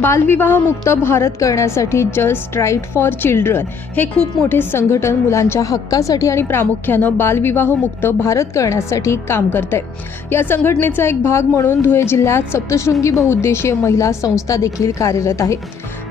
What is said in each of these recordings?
बालविवाह मुक्त भारत करण्यासाठी जस्ट राईट फॉर चिल्ड्रन हे खूप मोठे संघटन मुलांच्या हक्कासाठी आणि प्रामुख्यानं बालविवाह मुक्त भारत करण्यासाठी काम करत आहे या संघटनेचा एक भाग म्हणून धुळे जिल्ह्यात सप्तशृंगी बहुउद्देशीय महिला संस्था देखील कार्यरत आहे.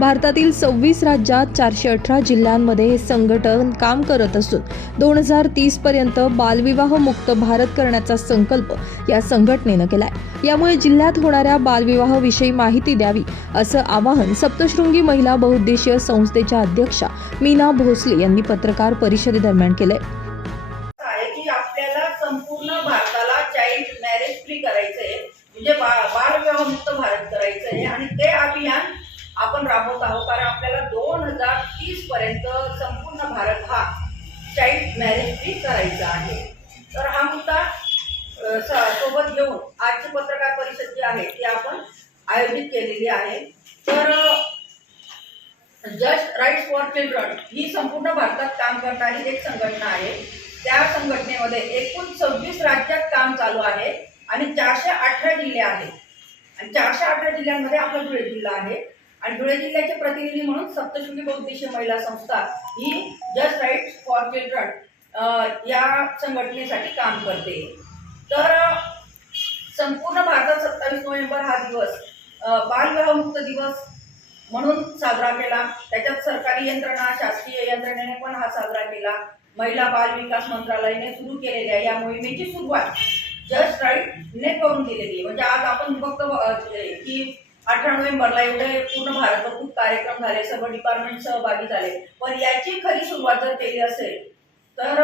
भारतातील सव्वीस राज्यात चारशे अठरा जिल्ह्यांमध्ये हे संघटन काम करत असून दोन हजार तीसपर्यंत बालविवाह मुक्त भारत करण्याचा संकल्प या संघटनेनं केलाय. यामुळे जिल्ह्यात होणाऱ्या बालविवाहाविषयी माहिती द्यावी असं आवाहन सप्तशृंगी महिला बहुउद्देशीय संस्थेच्या अध्यक्षा मीना भोसले यांनी पत्रकार परिषदेदरम्यान केलंय. म्हणजे बा- बालविवाहमुक्त भारत करायचं आहे आणि ते अभियान आपण राबवत आहोत. कारण आपल्याला दोन हजार तीस पर्यंत संपूर्ण भारत हा चाईल्ड मॅरेज फ्री करायचा आहे. तर हा मुद्दा स- सोबत घेऊन आजची पत्रकार परिषद जी आहे ती आपण आयोजित केलेली आहे. तर जस्ट राईट्स फॉर चिल्ड्रन ही संपूर्ण भारतात काम करणारी एक संघटना आहे. त्या संघटनेमध्ये एकूण सव्वीस राज्यात काम चालू आहे. आणि चारशे अठरा जिल्हे आहेत. आणि चारशे अठरा जिल्ह्यांमध्ये आपला धुळे जिल्हा आहे. आणि धुळे जिल्ह्याचे प्रतिनिधी म्हणून सप्तशृंगी बहुउद्देशीय महिला संस्था ही जस्ट राईट फॉर चिल्ड्रन या संघटनेसाठी काम करते. तर संपूर्ण भारतात सत्तावीस नोव्हेंबर हा दिवस बालविवाहमुक्त दिवस म्हणून साजरा केला. त्याच्यात सरकारी यंत्रणा शासकीय यंत्रणेने पण हा साजरा केला. महिला बाल विकास मंत्रालयाने सुरू केलेल्या या मोहिमेची सुरुवात जस्ट राईटने करून दिलेली आहे. म्हणजे आज आपण फक्त की अठरा नोव्हेंबरला एवढे पूर्ण भारतभर खूप कार्यक्रम झाले सर्व डिपार्टमेंट सहभागी झाले. पण याची खरी सुरुवात जर केली असेल तर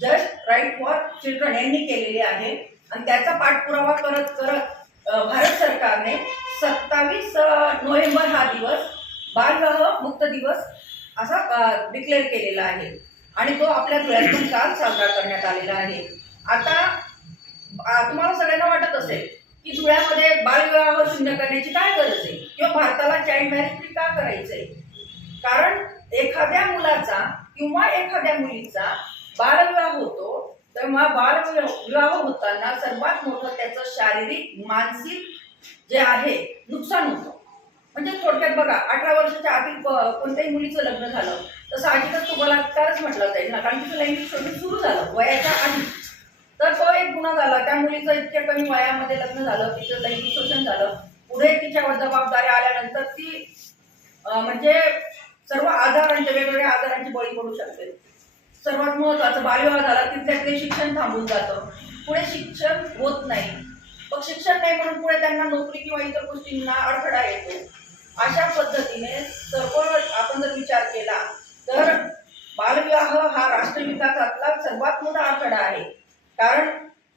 जस्ट राईट फॉर चिल्ड्रन यांनी केलेली आहे. आणि त्याचा पाठपुरावा करत करत भारत सरकारने सत्तावीस नोव्हेंबर हा दिवस बालविवाह मुक्त दिवस असा डिक्लेअर केलेला आहे. आणि तो आपल्या धुळ्यात पण काल साजरा करण्यात आलेला आहे. आता तुम्हाला सगळ्यांना वाटत असेल की धुळ्यामध्ये बालविवाह शून्य करण्याची काय गरज आहे? किंवा भारताला चाइल्ड मॅरेज फ्री का करायचंय? कारण एखाद्या मुलाचा किंवा एखाद्या मुलीचा बालविवाह होतो तेव्हा बालविवाह होताना सर्वात मोठं त्याचं शारीरिक मानसिक जे आहे नुकसान होतं. म्हणजे थोडक्यात बघा अठरा वर्षाच्या आतील कोणत्याही मुलीचं लग्न झालं तर साहजिकच तो बलात्कारच म्हटलं जाईल ना कारण तिचं लैंगिक शोषण सुरू झालं वयाच्या आधी. तर तो एक गुन्हा झाला. त्या मुलीचं इतक्या कमी वयामध्ये लग्न झालं तिचं लैंगिक शोषण झालं. पुढे तिच्यावर जबाबदाऱ्या आल्यानंतर ती म्हणजे सर्व आजारांच्या वेगवेगळ्या आजारांची बळी पडू शकते. सर्वात महत्वाचं बालविवाह झाला तिथल्या शिक्षण थांबून जातं. पुढे शिक्षण होत नाही. मग शिक्षण नाही म्हणून पुढे त्यांना नोकरी किंवा इतर गोष्टींना अडथळा येतो. अशा पद्धतीने सर्व आपण जर विचार केला तर बालविवाह हा राष्ट्रविकासातला सर्वात मोठा अडथळा आहे. कारण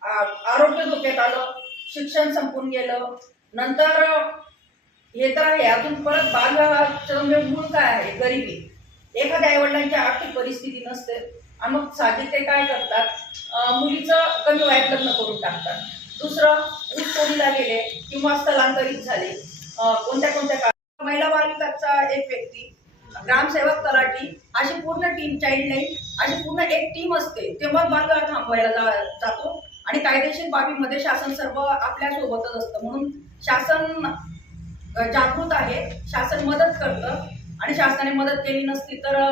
आरोग्य धोक्यात आलं शिक्षण संपून गेलं. नंतर हे तर आहे अजून परत बालविवाहाचं म्हणजे मूळ काय आहे? गरिबी एखाद्या आईवडिलांची आर्थिक परिस्थिती नसते. आणि मग साधी ते काय करतात? मुलीचं कमी वाईट लग्न करून टाकतात. दुसरं ऊस तोडीला गेले किंवा स्थलांतरित झाले. कोणत्या कोणत्या महिला बालिकाचा एक व्यक्ती ग्रामसेवक तलाठी अशी पूर्ण टीम चाइल्ड लाईन अशी पूर्ण एक टीम असते तेव्हा बालविवाह थांबवायला जा- जातो. आणि कायदेशीर बाबीमध्ये शासन सर्व आपल्या सोबतच असतं. म्हणून शासन जागृत आहे. शासन मदत करतं. आणि शासनाने मदत केली नसती तर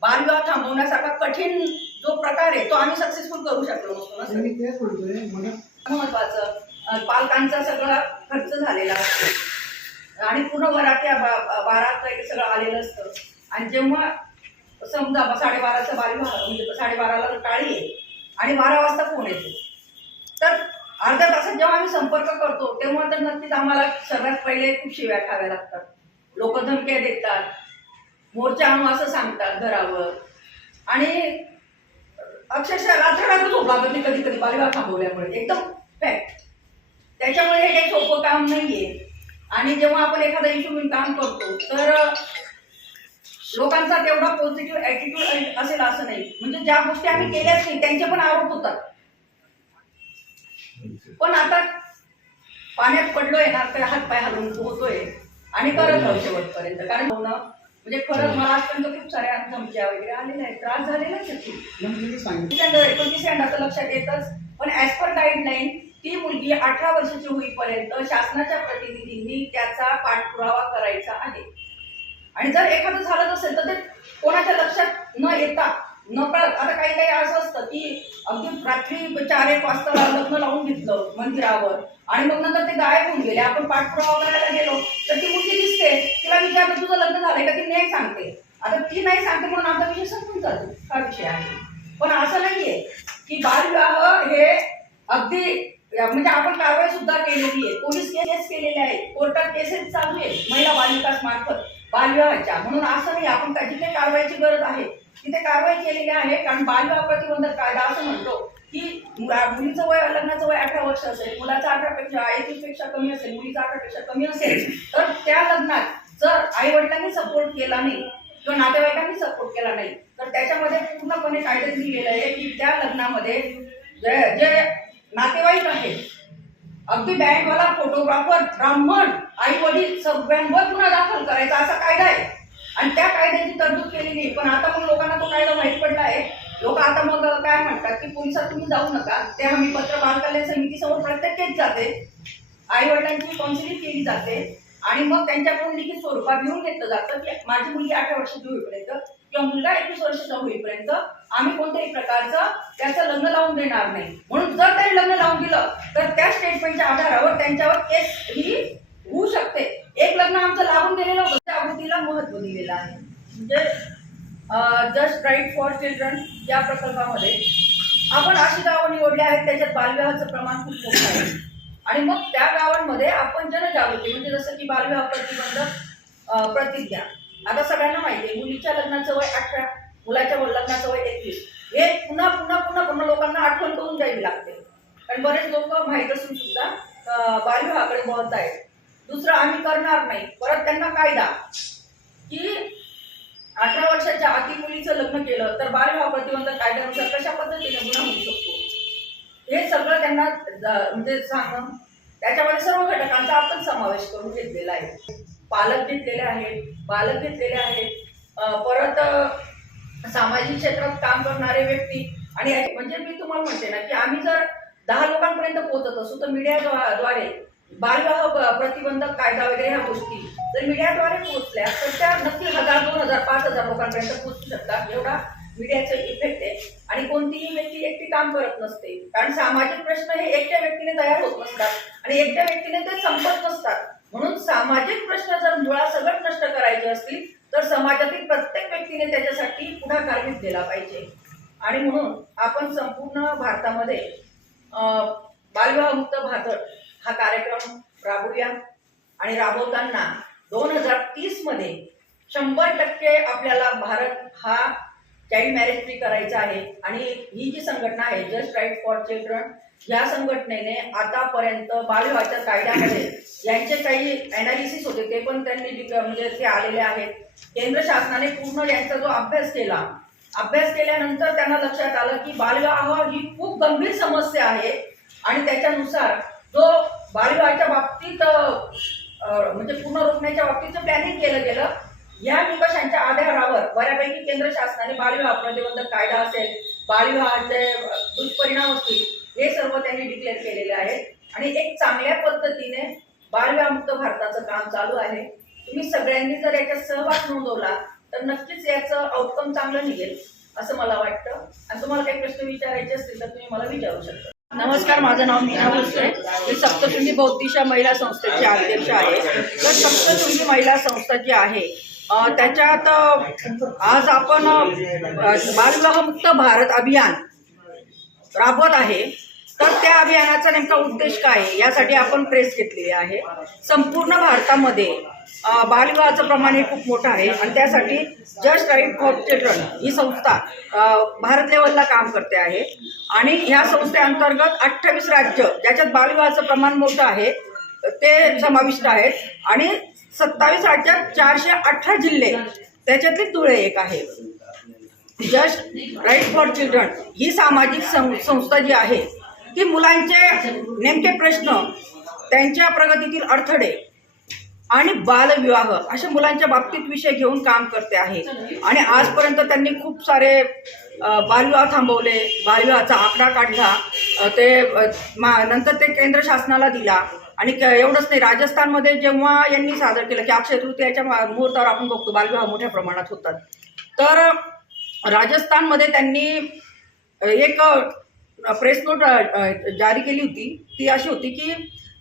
बालविवाह थांबवण्यासारखा कठीण जो प्रकार आहे तो आम्ही सक्सेसफुल करू शकलो नसतो महत्वाचं पालकांचा सगळा खर्च झालेला असतो. आणि पूर्ण वरात बारात एक सगळं आलेलं असतं. आणि जेव्हा समजा साडेबाराचं साडेबाराचा म्हणजे साडेबाराला टाळी आहे. आणि बारा वाजता फोन येतो. तर अर्ध्या तासात जेव्हा आम्ही संपर्क करतो तेव्हा तर नक्कीच आम्हाला सगळ्यात पहिले खूप शिव्या खाव्या लागतात. लोक धमक्या देतात. मोर्चा आणू असं सांगतात घरावर. आणि अक्षरशः रात्र रात्र झोप लागत नाही कधी कधी बालविवाह थांबवल्यामुळे. एकदम फॅक्ट त्याच्यामुळे हे काही सोपं काम नाही आहे आणि जेव्हा आपण एखादा इश्यू घेऊन काम करतो तर लोकांचा तेवढा पॉझिटिव्ह ॲटिट्यूड असेल असं नाही. म्हणजे ज्या गोष्टी आम्ही केल्याच नाही त्यांचे पण आरोप होतात. पण आता पाण्यात पडलोय ना तर हात पाय हलवून पोहतोय आणि करत राहू शेवटपर्यंत. कारण होणं म्हणजे खरंच मला आजपर्यंत खूप साऱ्या धमक्या वगैरे आलेल्या आहेत. त्रास झालेलाच आहे. एकोणतीस एंडाचं लक्षात येतच. पण ॲज पर गाईडलाईन ती मुलगी अठरा वर्षाची होईपर्यंत शासनाच्या प्रतिनिधींनी त्याचा पाठपुरावा करायचा आहे. आणि जर एखादं झालं नसेल तर ते कोणाच्या लक्षात न येता न कळत आता काही काही असं असतं की अगदी रात्री चार एक वाजता लग्न लावून घेतलं मंदिरावर आणि मग नंतर ते गायब होऊन गेले. आपण पाठपुरावा करायला गेलो तर ती मुलगी दिसते. तिला विचारलं तुझं लग्न झालंय का? ती नाही सांगते. आता ती नाही सांगते म्हणून आमचा विषय संपून जातो. हा विषय आहे. पण असं नाहीये की बालविवाह हे अगदी म्हणजे आपण कारवाई सुद्धा केलेली आहे. पोलीस केस केलेले आहेत. कोर्टात केसेस चालू आहेत. महिला बालविकास मार्फत बालविवाहाच्या. म्हणून असं नाही आपण जिथे कारवाईची गरज आहे. तिथे कारवाई केलेली आहे कारण बालविवाह प्रतिबंधक कायदा असं म्हणतो की मुलीचं वय लग्नाचं वय अठरा वर्ष असेल मुलाचं अठरापेक्षा पेक्षा कमी असेल मुलीचं अठरापेक्षा कमी असेल तर त्या लग्नात जर आई वडिलांनी सपोर्ट केला नाही किंवा नातेवाईकांनी सपोर्ट केला नाही तर त्याच्यामध्ये पूर्णपणे कायद्यात लिहिलेलं आहे की त्या लग्नामध्ये जे जे नातेवाईक आहेत अगदी बँकवाला फोटोग्राफर ब्राह्मण आई वडील सगळ्यांवर गुन्हा दाखल करायचा असा कायदा आहे. आणि त्या कायद्याची तरतूद केलेली आहे. पण आता मग लोकांना तो कायदा माहीत पडला आहे. लोक आता मग काय म्हणतात की पोलिसात तुम्ही जाऊ नका. ते आम्ही पत्र बाल कल्याण समितीसमोर प्रत्येक जाते. आई वडिलांची काउन्सिलिंग केली जाते. आणि मग त्यांच्याकडून लिखित स्वरूपात लिहून घेतलं जातं की माझी मुलगी अठरा वर्षाची होईपर्यंत किंवा मुलगा एकवीस वर्षाचा होईपर्यंत आम्ही कोणत्याही प्रकारचं त्याचं लग्न लावून देणार नाही. म्हणून जर त्यांनी लग्न लावून दिलं तर त्या स्टेटमेंटच्या आधारावर त्यांच्यावर केस ही होऊ शकते. एक लग्न आमचं लावून गेलेलं होतं त्या आवृत्तीला महत्त्व दिलेलं आहे. म्हणजे जस्ट राईट फॉर चिल्ड्रन या प्रकल्पामध्ये आपण अशी गावं निवडली आहेत त्याच्यात बालविवाहाचं प्रमाण खूप मोठं आहे. आणि मग त्या गावांमध्ये आपण जनजागृती म्हणजे जसं की बालविवाह प्रतिबंधक प्रतिज्ञा आता सगळ्यांना माहिती आहे मुलीच्या लग्नाचं वय अठरा मुलाच्या लग्नाचं वय एकवीस. हे पुन्हा पुन्हा पुन्हा पुन्हा लोकांना आठवण करून द्यावी लागते. कारण बरेच लोक माहीत असून सुद्धा बालविवाहाकडे वळत आहेत. दुसरं आम्ही करणार नाही. परत त्यांना कायदा. की अठरा वर्षाच्या आधी मुलीचं लग्न केलं तर बालविवाह प्रतिबंध कायद्यानुसार कशा पद्धतीने गुन्हा होऊ शकतो? हे सगळं त्यांना म्हणजे सांगणं. त्याच्यामध्ये सर्व घटकांचा आपण समावेश करून घेतलेला आहे. पालक घेतलेले आहेत बालक घेतलेले आहेत. परत सामाजिक क्षेत्रात काम करणारे व्यक्ती आणि म्हणजे मी तुम्हाला म्हणते ना की आम्ही जर दहा लोकांपर्यंत पोहोचत असू तर मीडियाद्वारे बालविवाह प्रतिबंधक कायदा वगैरे ह्या गोष्टी जर मीडियाद्वारे पोहोचल्या तर त्या नक्की हजार दोन हजार पाच हजार लोकांपर्यंत पोहोचू शकतात. एवढा मीडियाचा इफेक्ट आहे. आणि कोणतीही व्यक्ती एकटी काम करत नसते. कारण सामाजिक प्रश्न हे एकट्या व्यक्तीने तयार होत नसतात आणि एकट्या व्यक्तीने ते संपत नसतात. म्हणून सामाजिक प्रश्न जर मुळासकट नष्ट करायचे असतील तर समाजातील प्रत्येक व्यक्तीने त्याच्यासाठी पुढाकार घेतलेला पाहिजे. आणि म्हणून आपण संपूर्ण भारतामध्ये बालविवाहमुक्त भारत हा कार्यक्रम राबवूया. आणि राबवताना दोन हजार तीसमध्ये शंभर टक्के आपल्याला भारत हा चाइल्ड मॅरेज फ्री करायचा आहे. आणि ही जी संघटना आहे जस्ट राईट फॉर चिल्ड्रन या संघटनेने आतापर्यंत बालविवाहाच्या कायद्यामध्ये यांचे काही अनालिसिस होते ते पण त्यांनी म्हणजे ते आलेले आहेत. केंद्र शासनाने पूर्ण यांचा जो अभ्यास केला अभ्यास केल्यानंतर त्यांना लक्षात आलं की बालविवाह ही खूप गंभीर समस्या आहे. आणि त्याच्यानुसार जो बालविवाहाच्या बाबतीत म्हणजे पूर्ण रोखण्याच्या बाबतीचं प्लॅनिंग केलं गेलं या निकषांच्या आधारावर बऱ्यापैकी केंद्र शासनाने बालविवाह प्रतिबंधक कायदा असेल बालविवाहाचे दुष्परिणाम असतील हे सर्व त्यांनी डिक्लेअर केलेले आहेत. आणि एक चांगल्या पद्धतीने बालविवाहमुक्त भारताचं काम चालू आहे. तुम्ही सगळ्यांनी जर याच्यात सहभाग नोंदवला तर नक्कीच याचं आउटकम चांगलं निघेल असं मला वाटतं. आणि तुम्हाला काही प्रश्न विचारायचे असतील तर तुम्ही मला विचारू शकता. नमस्कार माझं नाव मीना भोसले. मी सप्तशृंगी बौद्धिशा महिला संस्थेची अध्यक्ष आहे. तर सप्तशृंगी महिला संस्था जी आहे त्याच्यात आज आपण बालविवाहमुक्त भारत अभियान राबवत आहे तर त्या अभियानाचा नेमका उद्देश काय आहे? यासाठी आपण प्रेस घेतलेली आहे. संपूर्ण भारतामध्ये बालविवाहाचं प्रमाण हे खूप मोठं आहे आणि त्यासाठी जस्ट राईट फॉर चिल्ड्रन ही संस्था भारत लेवलला काम करते आहे. आणि ह्या संस्थेअंतर्गत अठ्ठावीस राज्य ज्याच्यात बालविवाहाचं प्रमाण मोठं आहे ते समाविष्ट आहेत. आणि सत्तावीस राज्यात चारशे अठरा जिल्हे. त्याच्यातले धुळे एक आहे. जस्ट राईट फॉर चिल्ड्रन ही सामाजिक सं- संस्था जी आहे ती मुलांचे नेमके प्रश्न त्यांच्या प्रगतीतील अडथळे आणि बालविवाह अशा मुलांच्या बाबतीत विषय घेऊन काम करते आहे. आणि आजपर्यंत त्यांनी खूप सारे बालविवाह थांबवले. बालविवाहाचा आकडा काढला. ते मा- नंतर ते केंद्र शासनाला दिला. आणि क- एवढंच नाही राजस्थानमध्ये जेव्हा यांनी साजरं केलं की अक्षय तृतीयाच्या मुहूर्तावर आपण बघतो बालविवाह मोठ्या प्रमाणात होतात. तर राजस्थानमध्ये त्यांनी एक प्रेस नोट जारी केली होती. ती अशी होती की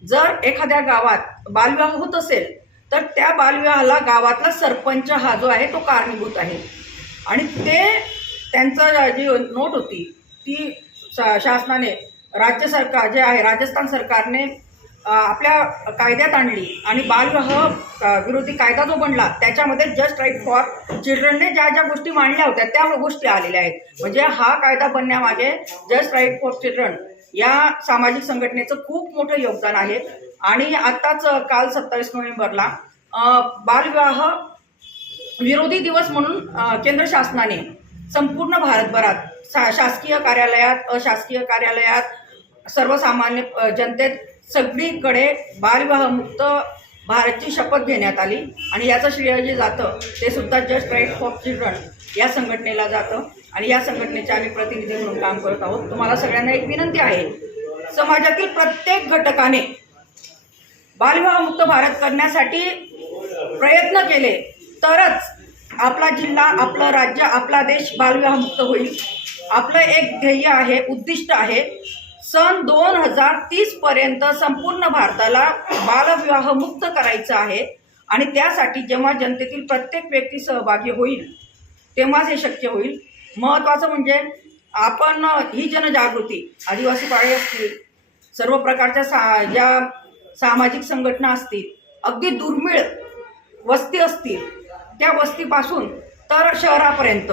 जर एखाद्या गावात बालविवाह होत असेल तर त्या बालविवाहाला गावातला सरपंच हा जो आहे तो कारणीभूत आहे. आणि ते त्यांचं जी नोट होती ती शासनाने राज्य सरकार जे आहे राजस्थान सरकारने आपल्या कायद्यात आणली आणि बालविवाह विरोधी कायदा जो बनला त्याच्यामध्ये जस्ट राईट फॉर चिल्ड्रनने ज्या ज्या गोष्टी मांडल्या होत्या त्या गोष्टी आलेल्या आहेत. म्हणजे हा कायदा बनण्यामागे जस्ट राईट फॉर चिल्ड्रन या सामाजिक संघटनेचं खूप मोठं योगदान आहे. आणि आत्ताच काल सत्तावीस नोव्हेंबरला बालविवाह विरोधी दिवस म्हणून केंद्र शासनाने संपूर्ण भारतभरात शा शासकीय कार्यालयात अशासकीय कार्यालयात सर्वसामान्य जनतेत सगळीकडे बालविवाहमुक्त भारतची शपथ घेण्यात आली. आणि याचं श्रेय जे जातं ते सुद्धा जस्ट राईट फॉर चिल्ड्रन या संघटनेला जातं. आणि या संघटनेचे आम्ही प्रतिनिधी म्हणून काम करत आहोत. तुम्हाला सगळ्यांना एक विनंती आहे. समाजातील प्रत्येक घटकाने बालविवाहमुक्त भारत करण्यासाठी प्रयत्न केले तरच आपला जिल्हा आपलं राज्य आपला देश बालविवाहमुक्त होईल. आपलं एक ध्येय आहे उद्दिष्ट आहे. सन दोन हजार तीसपर्यंत संपूर्ण भारताला बालविवाह मुक्त करायचं आहे. आणि त्यासाठी जेव्हा जनतेतील प्रत्येक व्यक्ती सहभागी होईल तेव्हाच हे शक्य होईल. महत्त्वाचं म्हणजे आपण ही जनजागृती आदिवासी पाळी असतील सर्व प्रकारच्या सा ज्या सामाजिक संघटना असतील अगदी दुर्मिळ वस्ती असतील त्या वस्तीपासून तर शहरापर्यंत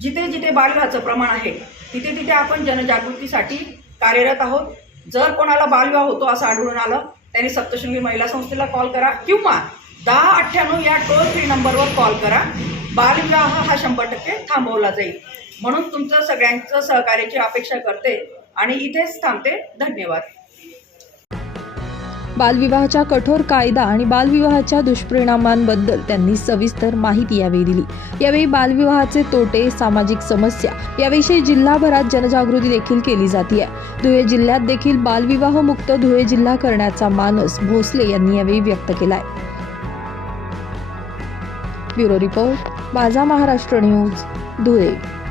जिथे जिथे बालविवाहाचं प्रमाण आहे तिथे तिथे आपण जनजागृतीसाठी कार्यरत आहोत. जर कोणाला बालविवाह होतो असं आढळून आलं त्यांनी सप्तशृंगी महिला संस्थेला कॉल करा किंवा दहा अठ्ठ्याण्णव या टोल फ्री नंबरवर कॉल करा. बालविवाह हा शंभर टक्के थांबवला जाईल. म्हणून तुमचं सगळ्यांचं सहकार्याची अपेक्षा करते आणि इथेच थांबते. धन्यवाद. बालविवाहाच्या कठोर कायदा आणि बालविवाहाच्या दुष्परिणामांबद्दल त्यांनी सविस्तर माहिती यावेळी दिली. यावेळी बालविवाहाचे तोटे सामाजिक समस्या याविषयी जिल्हाभरात जनजागृती देखील केली जाते धुळे जिल्ह्यात देखील बालविवाह मुक्त धुळे जिल्हा करण्याचा मानस भोसले यांनी यावेळी व्यक्त केलाय. ब्युरो रिपोर्ट माझा महाराष्ट्र न्यूज धुळे.